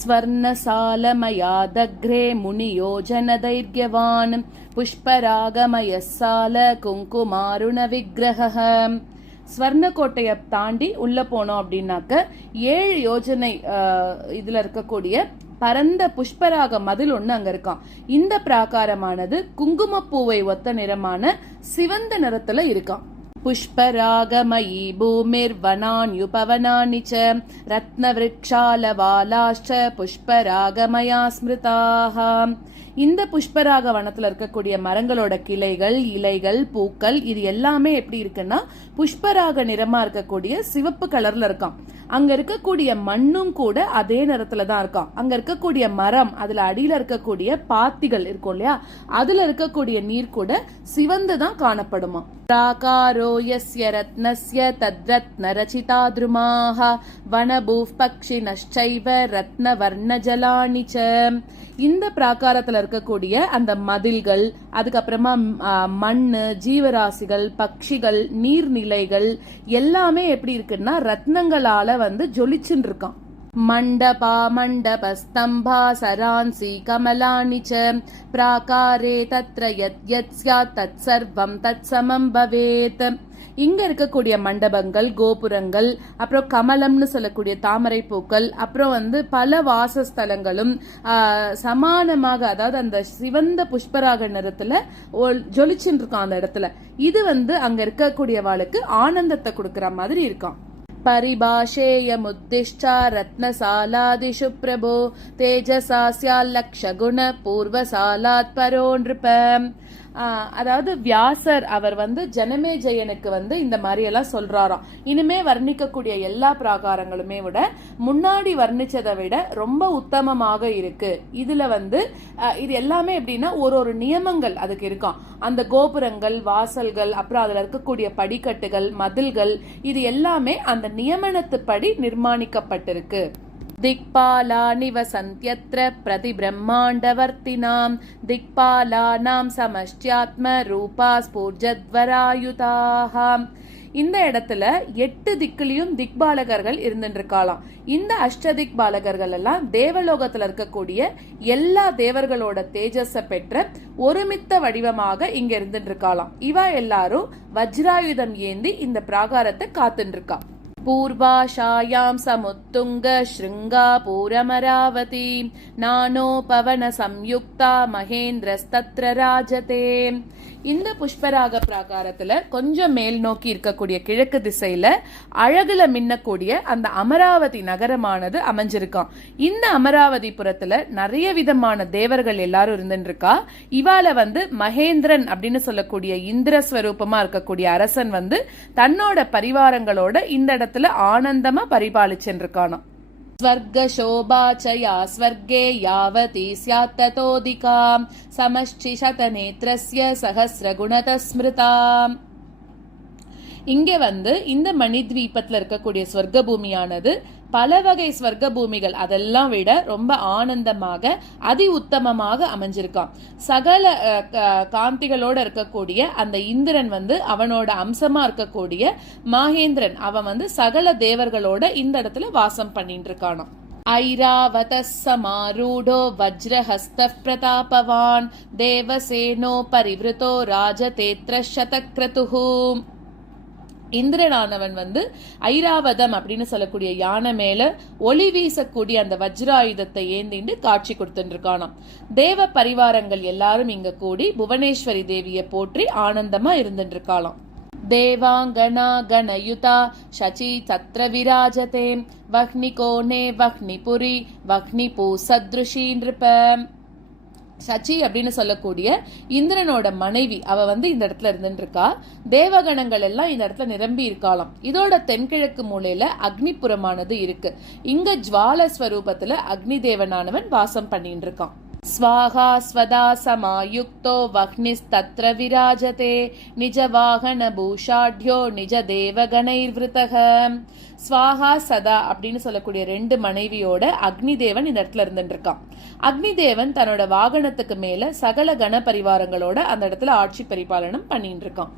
स्वर्णसालमयादग्रे मुनियोजनदैर्घ्यवान् पुष्परागमयः साल कुङ्कुमारुणविग्रहः. ஸ்வர்ணக்கோட்டையை தாண்டி உள்ள போனோம் அப்படின்னாக்க 7 யோஜனை இதுல இருக்கக்கூடிய பரந்த புஷ்பராக மதில் ஒண்ணு அங்க இருக்கான். இந்த பிராகாரமானது குங்குமப்பூவை ஒத்த நிறமான சிவந்த நிறத்துல இருக்கான். புஷ்பராகமயி பூமிர் வனான்யுபவனானி ச ரத்னவிருக்ஷாலவாலாஷ்ச புஷ்பராகமயா ஸ்மிருதாக. இந்த புஷ்பராக வனத்துல இருக்கக்கூடிய மரங்களோட கிளைகள், இலைகள், பூக்கள் இது எல்லாமே எப்படி இருக்குன்னா புஷ்பராக நிறமா இருக்கக்கூடிய சிவப்பு கலர்ல இருக்கான். அங்க இருக்கக்கூடிய மண்ணும் கூட அதே நிறத்துல தான் இருக்கான். அங்க இருக்கக்கூடிய மரம், அதுல அடியில இருக்கக்கூடிய பாத்திகள் இருக்கும் இல்லையா, அதுல இருக்கக்கூடிய நீர் கூட சிவந்து தான் காணப்படுமா. प्राकारो यस्य रत्नस्य तद्रत्न रचिताद्रुमाः वनभूः पक्षिनश्चैव रत्नवर्णजलानि च. இந்த பிராகாரத்துல இருக்கக்கூடிய அந்த மதில்கள், அதுக்கப்புறமா மண்ணு, ஜீவராசிகள், பட்சிகள், நீர்நிலைகள் எல்லாமே எப்படி இருக்குன்னா ரத்னங்களால ஜொலிச்சுன்னு இருக்கான். மண்டபா மண்டபஸ்தம்பா சரான்சி கமலானி ச பிராகாரே தத்ர யத் யத் ஸ்யாத் தத் சர்வம் தத் சமம் பவேத். இங்க இருக்கக்கூடிய மண்டபங்கள், கோபுரங்கள், அப்புறம் கமலம்னு சொல்லக்கூடிய தாமரை பூக்கள், அப்புறம் பல வாசஸ்தலங்களும் சமானமாக, அதாவது அந்த சிவந்த புஷ்பராக நிறத்துல ஜொலிச்சுன்னு இருக்கான் அந்த இடத்துல. இது அங்க இருக்கக்கூடியவாளுக்கு ஆனந்தத்தை கொடுக்கற மாதிரி இருக்கான். परिभाषेयमुद्दिष्टा रत्नसालादिषु प्रभो तेजसा स्याल्लक्षगुण पूर्वसालात् परो नृप. அதாவது வியாசர் அவர் ஜனமேஜயனுக்கு இந்த மாதிரி எல்லாம் சொல்றாராம். இனிமே வர்ணிக்கக்கூடிய எல்லா பிராகாரங்களுமே விட முன்னாடி வர்ணிச்சதை விட ரொம்ப உத்தமமாக இருக்கு. இதுல இது எல்லாமே எப்படின்னா ஒரு நியமங்கள் அதுக்கு இருக்காம். அந்த கோபுரங்கள், வாசல்கள், அப்புறம் அதுல இருக்கக்கூடிய படிக்கட்டுகள், மதில்கள் இது எல்லாமே அந்த நியமனத்துப்படி நிர்மாணிக்கப்பட்டிருக்கு. दिक्पालानि वसन्त्यत्र प्रतिब्रह्माण्डवर्तिनां दिक्पालानां समष्ट्यात्म रूपा स्फूर्जद्वरायुताः. இந்த இடத்துல 8 திக்குலயும் திக்பாலகர்கள் இருந்துருக்காளாம். இந்த அஷ்டதிக் பாலகர்கள் எல்லாம் தேவலோகத்துல இருக்கக்கூடிய எல்லா தேவர்களோட தேஜஸ பெற்ற ஒருமித்த வடிவமாக இங்க இருந்துருக்காளாம். இவ எல்லாரும் வஜ்ராயுதம் ஏந்தி இந்த பிராகாரத்தை காத்துட்டு இருக்கா. पूर्वाशायां समुत्तुंग श्रृंगा पूरमरावती नानो पवन संयुक्ता महेन्द्रस्तत्र राजते. இந்த புஷ்பராக பிராகாரத்துல கொஞ்சம் மேல் நோக்கி இருக்கக்கூடிய கிழக்கு திசையில அழகுல மின்னக்கூடிய அந்த அமராவதி நகரமானது அமைஞ்சிருக்கான். இந்த அமராவதி புறத்துல நிறைய விதமான தேவர்கள் எல்லாரும் இருந்துருக்கா. இவால மகேந்திரன் அப்படின்னு சொல்லக்கூடிய இந்திரஸ்வரூபமா இருக்கக்கூடிய அரசன் தன்னோட பரிவாரங்களோட இந்த இடத்துல ஆனந்தமா பரிபாலிச்சுருக்கானா. स्वर्गशोभा च या स्वर्गे यावती स्यात् ततोऽधिका समष्टि शतनेत्रस्य सहस्रगुणतः स्मृता. இங்க இந்த மணித்வீபத்துல இருக்கக்கூடிய ஸ்வர்க்க பூமியானது பல வகை ஸ்வர்க்க பூமிகள் அதெல்லாம் விட ரொம்ப ஆனந்தமாக அதி உத்தமமாக அமைஞ்சிருக்கான். சகல காந்திகளோட இருக்கக்கூடிய அந்த இந்திரன் அவனோட அம்சமா இருக்கக்கூடிய மகேந்திரன் அவன் சகல தேவர்களோட இந்த இடத்துல வாசம் பண்ணிட்டு இருக்கானாம். ஐராவதः समारूढो वज्रहस्तः प्रतापवान् देवसेनो परिवृतो राजतेत्र शतक्रतुः. இந்திரனானவன் ஐராவதம் அப்படின்னு சொல்லக்கூடிய யானை மேல ஒளி வீசக்கூடிய அந்த வஜ்ராயுதத்தை ஏந்திண்டு காட்சி கொடுத்துட்டு இருக்கானாம். தேவ பரிவாரங்கள் எல்லாரும் இங்க கூடி புவனேஸ்வரி தேவியை போற்றி ஆனந்தமா இருந்துட்டு இருக்காளாம். தேவாங்கனா கணயுதா சச்சி தத்ர விராஜதே வஹ்னி கோணே வஹ்னிபுரி வஹ்னிபூ சத்ருஷி நிருப. சச்சி அப்படின்னு சொல்லக்கூடிய இந்திரனோட மனைவி அவ இந்த இடத்துல இருந்துட்டு இருக்கா. தேவகணங்கள் எல்லாம் இந்த இடத்துல நிரம்பி இருக்காளாம். இதோட தென்கிழக்கு மூலையில அக்னிபுரமானது இருக்கு. இங்க ஜுவால ஸ்வரூபத்துல அக்னி தேவனானவன் வாசம் பண்ணிட்டு இருக்கான். स्वाहा स्वदा समायुक्तो वह्निस्तत्र विराजते निज वाहन भूषाढ्यो निज देवगणैर्वृतः. ஸ்வாகா சதா அப்படின்னு சொல்லக்கூடிய 2 மனைவியோட அக்னி தேவன் இந்த இடத்துல இருந்துட்டு இருக்கான். அக்னி தேவன் தன்னோட வாகனத்துக்கு மேல சகல கண பரிவாரங்களோட அந்த இடத்துல ஆட்சி பரிபாலனம் பண்ணிட்டு இருக்கான்.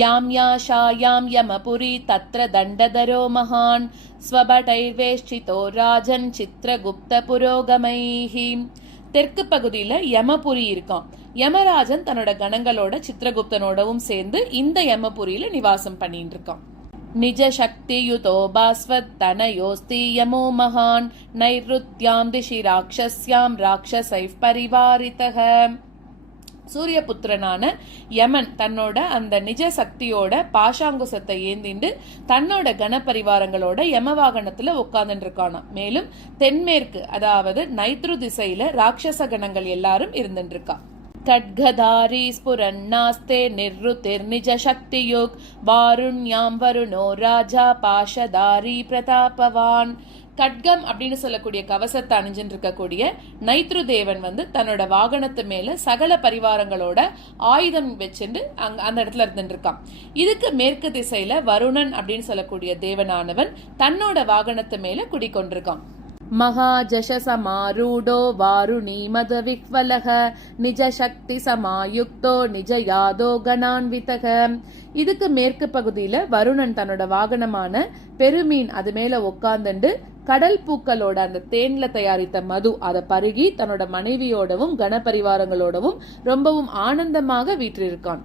யாம் யாஷாயாம் யமபுரி தத்ர தண்டதரோ மகான் ஸ்வபடைர்வேஷ்டிதோ ராஜன் சித்ரகுப்த புரோகமைஹி. தெற்கு பகுதியில யமபுரி இருக்கான். யமராஜன் தன்னோட கணங்களோட சித்ரகுப்தனோடவும் சேர்ந்து இந்த யமபுரியில நிவாசம் பண்ணிட்டு இருக்கான். நிஜ சக்தியுதோ பாஸ்வத் தனயோஸ்தி யமோ மகான் நைருத்யாம் திஷி ராட்சஸ்யாம் ராட்சசைஃப் பரிவாரிதஹ. சூரியபுத்திரனான யமன் தன்னோட அந்த நிஜ சக்தியோட பாஷாங்குசத்தை ஏந்திண்டு தன்னோட கணபரிவாரங்களோட யமவாகனத்துல உட்கார்ந்துட்டு இருக்கானா. மேலும் தென்மேற்கு அதாவது நைத்ரு திசையில ராட்சச கணங்கள் எல்லாரும் இருந்துட்டு இருக்கா. கட்கதாரி ஸ்புரன்னாஸ்தே நிர்ருதிர் நிஜ சக்தியுக் வாருண்யாம் வருணோ ராஜா பாஷதாரி பிரதாபவான். கட்கம் அப்படின்னு சொல்லக்கூடிய கவசத்தை அணிஞ்சுட்டு இருக்கக்கூடிய நைத்ரு தேவன் தன்னோட வாகனத்து மேல சகல பரிவாரங்களோட ஆயுதம் வச்சுட்டு அந்த இடத்துல இருந்துட்டு இருக்கான். இதுக்கு மேற்கு திசையில வருணன் அப்படின்னு சொல்லக்கூடிய தேவனானவன் தன்னோட வாகனத்து மேல குடிக்கொண்டிருக்கான். மகாஜஷ சமாரூடோ வாருணி மத விக்வலக நிஜ சக்தி சமாயுக்தோ நிஜ யாதோ கணான்விதக. இதுக்கு மேற்கு பகுதியில வருணன் தன்னோட வாகனமான பெருமீன் அது மேல உட்கார்ந்துண்டு கடல் பூக்களோட அந்த தேன்ல தயாரித்த மது அதை பருகி தன்னோட மனைவியோடவும் கணபரிவாரங்களோடவும் ரொம்பவும் ஆனந்தமாக வீற்றிருக்கான்.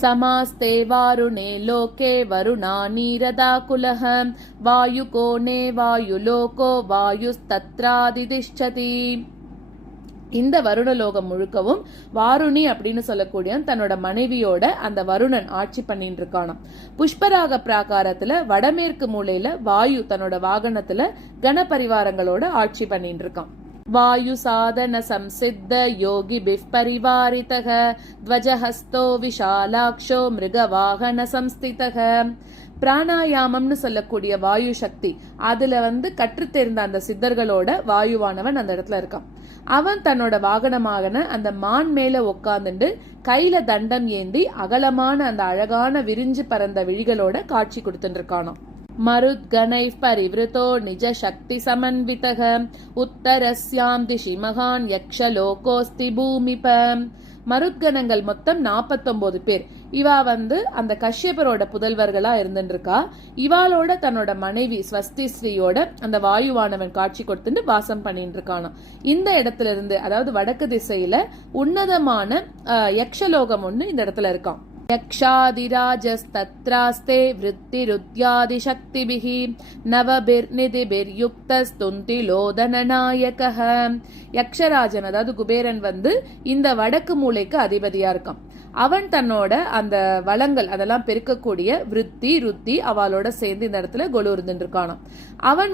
சமாஸ்தே வாருணே லோகே வருணா நீரதா குலஹ வாயு கோணே வாயு லோகோ வாயுஸ்தத்ராதிதிஷ்சதி. இந்த வருணலோகம் முழுக்கவும் வாருணி அப்படின்னு சொல்லக்கூடிய தன்னோட மனைவியோட அந்த வருணன் ஆட்சி பண்ணிட்டு இருக்கானாம். புஷ்பராக பிராகாரத்துல வடமேற்கு மூலையில வாயு தன்னோட வாகனத்துல கணபரிவாரங்களோட ஆட்சி பண்ணிட்டு இருக்கான். வாயு சாதன சம்சித்த யோகி பிஃப் பரிவாரிதக த்வஜஹஸ்தோ விஷாலாக்ஷோ மிருகவாகன சம்ஸ்திதக. பிராணாயாமம்னு சொல்லக்கூடிய வாயு சக்தி அதுல கற்றுத்தேர்ந்த அந்த சித்தர்களோட வாயுவானவன் அந்த இடத்துல இருக்கான். அவன் தன்னோட வாகனமான அந்த மான் மேல உட்கார்ந்துட்டு கையில தண்டம் ஏந்தி அகலமான அந்த அழகான விரிஞ்சு பறந்த விழிகளோட காட்சி கொடுத்துட்டு இருக்கானோ. மருத்கணைஃப் பரிவிருத்தோ நிஜ சக்தி சமன்விதக உத்தரஸ்யாம் திஷி மகான் யக்ஷலோகோஸ்தி பூமிப. மருத்கணங்கள் மொத்தம் 49 பேர். இவா அந்த கஷ்யபரோட புதல்வர்களா இருந்துட்டு இருக்கா. இவாளோட தன்னோட மனைவி ஸ்வஸ்தி ஸ்ரீயோட அந்த வாயுவானவன் காட்சி கொடுத்துட்டு வாசம் பண்ணிட்டு இருக்கானா. இந்த இடத்துல இருந்து அதாவது வடக்கு திசையில உன்னதமான யக்ஷலோகம் ஒண்ணு இந்த இடத்துல இருக்கான். யக்ஷாதிராஜஸ்தத்ராஸ்தே விருத்திருத்யாதி சக்திபிஹி நவபிர்நிதிபிர்யுக்தஸ்துந்தி லோதனநாயகஹ. யக்ஷராஜன் அதாவது குபேரன் இந்த வடக்கு மூலைக்கு அதிபதியா இருக்கான். அவன் தன்னோட அந்த வளங்கள் அதெல்லாம் பெருக்கக்கூடிய விருத்தி ருத்தி அவளோட சேர்ந்து இந்த இடத்துல கொலு இருந்துட்டு இருக்கானாம். அவன்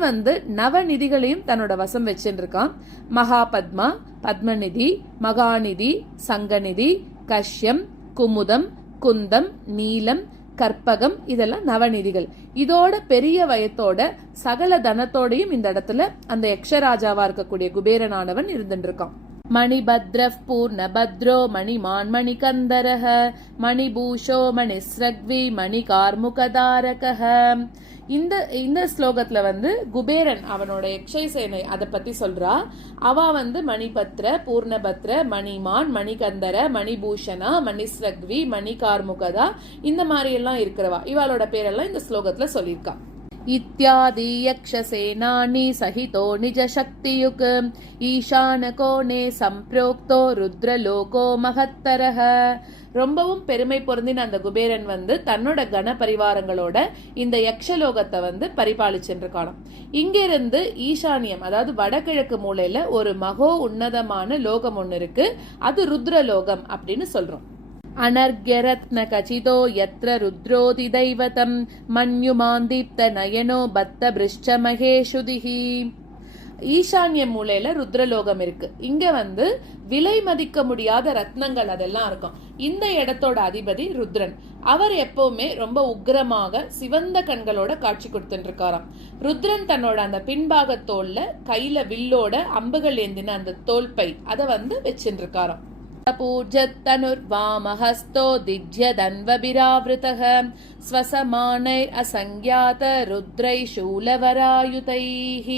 நவநிதிகளையும் தன்னோட வசம் வச்சுட்டு இருக்கான். மகாபத்மா, பத்மநிதி, மகாநிதி, சங்கநிதி, கஷ்யம், குமுதம், குந்தம், நீலம், கற்பகம் இதெல்லாம் நவநிதிகள். இதோட பெரிய வயத்தோட சகல தனத்தோடையும் இந்த இடத்துல அந்த யக்ஷராஜாவா இருக்கக்கூடிய குபேரனானவன் இருந்துட்டு இருக்கான். மணிபத்ரஃப் பூர்ணபத்ரோ மணிமான் மணிகந்தரஹ மணிபூஷோ மணிஸ்ரக்வி மணிகார்முகதாரகஹ. இந்த ஸ்லோகத்துல குபேரன் அவனோட யக்ஷை சேனை அதை பத்தி சொல்றா. அவ மணிபத்ர, பூர்ணபத்ர, மணிமான், மணிகந்தர, மணிபூஷணா, மணிஸ்ரக்வி, மணிகார்முகதா இந்த மாதிரி எல்லாம் இருக்கிறவா. இவாளோட பேரெல்லாம் இந்த ஸ்லோகத்துல சொல்லியிருக்கா. இத்யாதி யக்ஷசேனானி சஹிதோ நிஜ சக்தியுக் ஈசான கோணே சம்பிரோக்தோ ருத்ரலோகோ மகத்தரஹ. ரொம்பவும் பெருமை பொருந்தின அந்த குபேரன் தன்னோட கன பரிவாரங்களோட இந்த யக்ஷலோகத்தை பரிபாலிச்சென்று காணும். இங்கிருந்து ஈசானியம் அதாவது வடகிழக்கு மூலையில ஒரு மகோ உன்னதமான லோகம் ஒண்ணு இருக்கு. அது ருத்ரலோகம் அப்படின்னு சொல்றோம். அனர்க்யரத்ன கசிதோ யத்ர ருத்ரோதி தைவதம் மன்யுமாந்தீப்த நயனோ பத்த பிருஷ்ட மகேஷுதிஹி. ஈசான்ய மூலையில ருத்ரலோகம் இருக்கு. இங்க விலை மதிக்க முடியாத ரத்னங்கள் அதெல்லாம் இருக்கும். இந்த இடத்தோட அதிபதி ருத்ரன். அவர் எப்பவுமே ரொம்ப உக்ரமாக சிவந்த கண்களோட காட்சி கொடுத்துட்டு இருக்காராம். ருத்ரன் தன்னோட அந்த பின்பாக தோல்ல கையில வில்லோட அம்புகள் ஏந்தின அந்த தோல்பை அதை வச்சுட்டு இருக்காராம். पूर्जत्तनुर्वामहस्तो दिज्यदन्वभिरावृतः स्वसमानैर् असंज्ञात रुद्रै शूलवरायुதைः.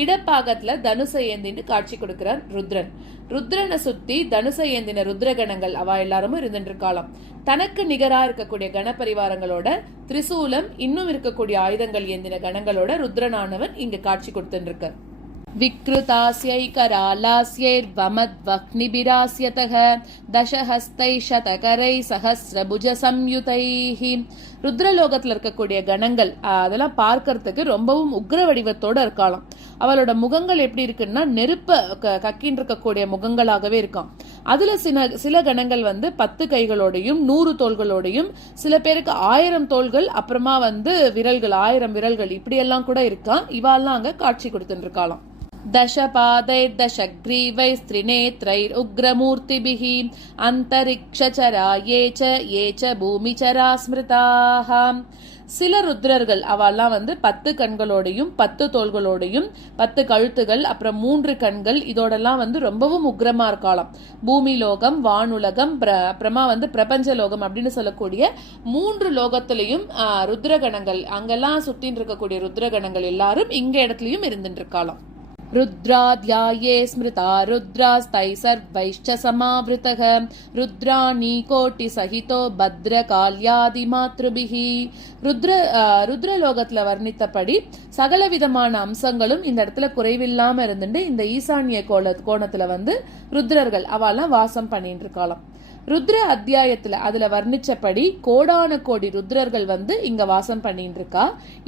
இடப்பாகத்துல தனுசை ஏந்தின்னு காட்சி கொடுக்கிறார் ருத்ரன். ருத்ரனை சுத்தி தனுசை ஏந்தின ருத்ரகணங்கள் அவ எல்லாரும் இருந்துட்டு இருக்காளாம். தனக்கு நிகரா இருக்கக்கூடிய கணபரிவாரங்களோட திரிசூலம் இன்னும் இருக்கக்கூடிய ஆயுதங்கள் ஏந்தின கணங்களோட ருத்ரனானவன் இங்க காட்சி கொடுத்துட்டு இருக்க. विकृतास्यैकरालास्यैर्वमद्वह्निभिरास्यतः दशहस्तै शतकरै सहस्रभुज संयुतैः. ருத்ரலோகத்துல இருக்கக்கூடிய கணங்கள் அதெல்லாம் பார்க்கறதுக்கு ரொம்பவும் உக்ர வடிவத்தோட இருக்கலாம். அவளோட முகங்கள் எப்படி இருக்குன்னா நெருப்ப கக்கின்னு இருக்கக்கூடிய முகங்களாகவே இருக்காம். அதுல சில கணங்கள் 10 கைகளோடையும் 100 தோள்களோடையும், சில பேருக்கு 1000 தோள்கள், அப்புறமா விரல்கள் 1000 விரல்கள், இப்படி எல்லாம் கூட இருக்கான். இவாள்லாம் அங்க காட்சி கொடுத்துட்டு இருக்காளாம். दशपादैर्दशग्रीवैस्त्रिनेत्रैर् उग्रमूर्तिभिः अन्तरिक्षचरा ये च பூமிச்சரா ஸ்மிருதாः. சில ருத்ரர்கள் அவெல்லாம் 10 கண்களோடையும் 10 தோள்களோடையும் 10 கழுத்துகள், அப்புறம் 3 கண்கள், இதோடெல்லாம் ரொம்பவும் உக்ரமா இருக்கலாம். பூமி லோகம், வானுலகம், அப்புறமா பிரபஞ்ச லோகம் அப்படின்னு சொல்லக்கூடிய 3 லோகத்திலையும் ருத்ரகணங்கள் அங்கெல்லாம் சுத்தின்னு இருக்கக்கூடிய ருத்ரகணங்கள் எல்லாரும் இங்க இடத்துலயும் இருந்துட்டு இருக்கலாம். रुद्राध्याये स्मृता रुद्रास्तै सर्वैश्च समावृतः रुद्राणी कोटिसहितो भद्रकाल्यादिमातृभिः. ருத்ரலோகத்துல வர்ணித்தபடி சகல விதமான அம்சங்களும் இந்த இடத்துல குறைவில்லாம இருந்துட்டு இந்த ஈசான்ய கோணத்துல ருத்ரர்கள் அவெல்லாம் வாசம் பண்ணிட்டு இருக்கலாம். ருத்ர அத்தியாயத்துல அதுல வர்ணிச்சபடி கோடான கோடி ருத்ரர்கள் இங்க வாசம் பண்ணிட்டு இருக்கா.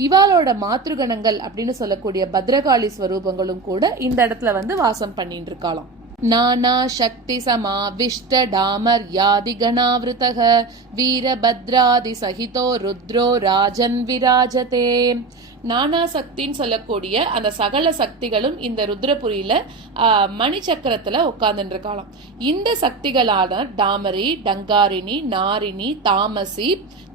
இவாளோட மாத்ருகணங்கள் அப்படின்னு சொல்லக்கூடிய பத்ரகாளி ஸ்வரூபங்களும் கூட இந்த இடத்துல வாசம் பண்ணிட்டு இருக்காளாம். நானா சக்தி சமாவிஷ்ட டாமர் யாதி கணாவிருதக வீரபத்ராதி சகிதோ ருத்ரோ ராஜன் விராஜதே. நானா சக்தின்னு சொல்லக்கூடிய அந்த சகல சக்திகளும் இந்த ருத்ரபுரியில மணி சக்கரத்துல உட்கார்ந்துட்டு இருக்கலாம். இந்த சக்திகளான டாமரி, டங்காரிணி, நாரிணி, தாமசி,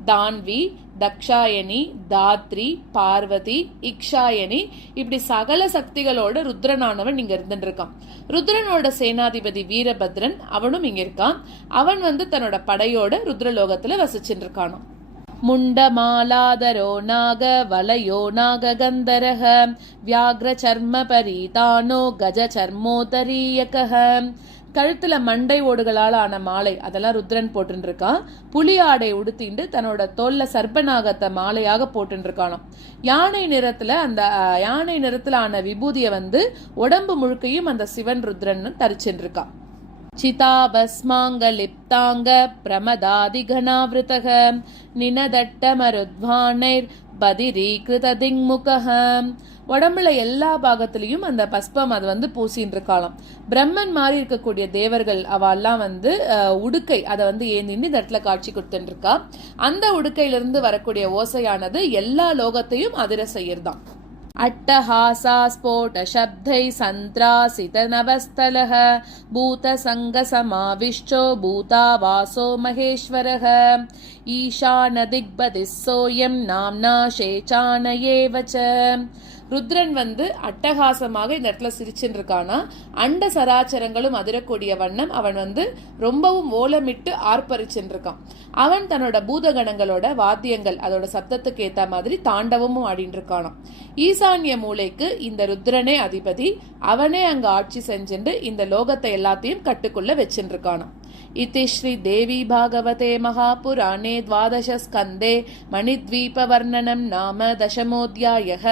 தான்வி, தக்ஷாயணி, தாத்ரி, பார்வதி, இக்ஷாயணி, இப்படி சகல சக்திகளோட ருத்ரனானவன் இங்க இருந்துட்டு இருக்கான். ருத்ரனோட சேனாதிபதி வீரபத்ரன் அவனும் இங்க இருக்கான். அவன் தன்னோட படையோட ருத்ரலோகத்துல வசிச்சுட்டு இருக்கானோ. முண்டமாலாதரோ நாக வலயோ நாக கந்தரஹ வியாக்ர சர்ம பரீதானோ கஜ சர்மோதரீயகஹ. கழுத்துல மண்டை ஓடுகளால் ஆன மாலை அதெல்லாம் ருத்ரன் போட்டு இருக்கான். புலி ஆடை உடுத்திண்டு தன்னோட தோல்ல சர்ப்பநாகத்தை மாலையாக போட்டு இருக்கானாம். யானை நிறத்துல ஆன விபூதிய உடம்பு முழுக்கையும் அந்த சிவன் ருத்ரன் தரிச்சுட்டு இருக்கான். चिताभस्माङ्गलिप्ताङ्ग प्रमदादिघनावृतः निनदट्टमरुद्वानैर् பதிரீகிருததிங்முகஹ. உடம்புல எல்லா பாகத்திலையும் அந்த பஸ்பம் அது பூசின்னு இருக்காளாம். பிரம்மன் மாதிரி இருக்கக்கூடிய தேவர்கள் அவெல்லாம் உடுக்கை அதை ஏந்தின்னு இந்த இடத்துல காட்சி கொடுத்துட்டு இருக்கா. அந்த உடுக்கையிலிருந்து வரக்கூடிய ஓசையானது எல்லா லோகத்தையும் அதிர செய்யறதாம். अट्टहासा स्फोट शब्दै सन्त्रासित नवस्थलः भूत संग समाविष्टो भूतावासो महेश्वरः ईशान दिग्बदिः सोऽयं नाम्ना शेचानयेव च. ருத்ரன் அட்டகாசமாக இந்த இடத்துல சிரிச்சுட்டு இருக்கானா. அண்ட சராச்சரங்களும் அதிரக்கூடிய வண்ணம் அவன் ரொம்பவும் ஓலமிட்டு ஆர்ப்பரிச்சுட்டு இருக்கான். அவன் தன்னோட பூதகணங்களோட வாத்தியங்கள் அதோட சப்தத்துக்கு ஏத்த மாதிரி தாண்டவமும் ஆடிட்டு இருக்கானாம். ஈசான்ய மூளைக்கு இந்த ருத்ரனே அதிபதி. அவனே அங்க ஆட்சி செஞ்சுட்டு இந்த லோகத்தை எல்லாத்தையும் கட்டுக்குள்ள வச்சுட்டு இருக்கானாம். इति श्री देवी भागवते महापुराणे द्वादश स्कन्धे मणिद्वीपवर्णनं नाम 10मोऽध्यायः.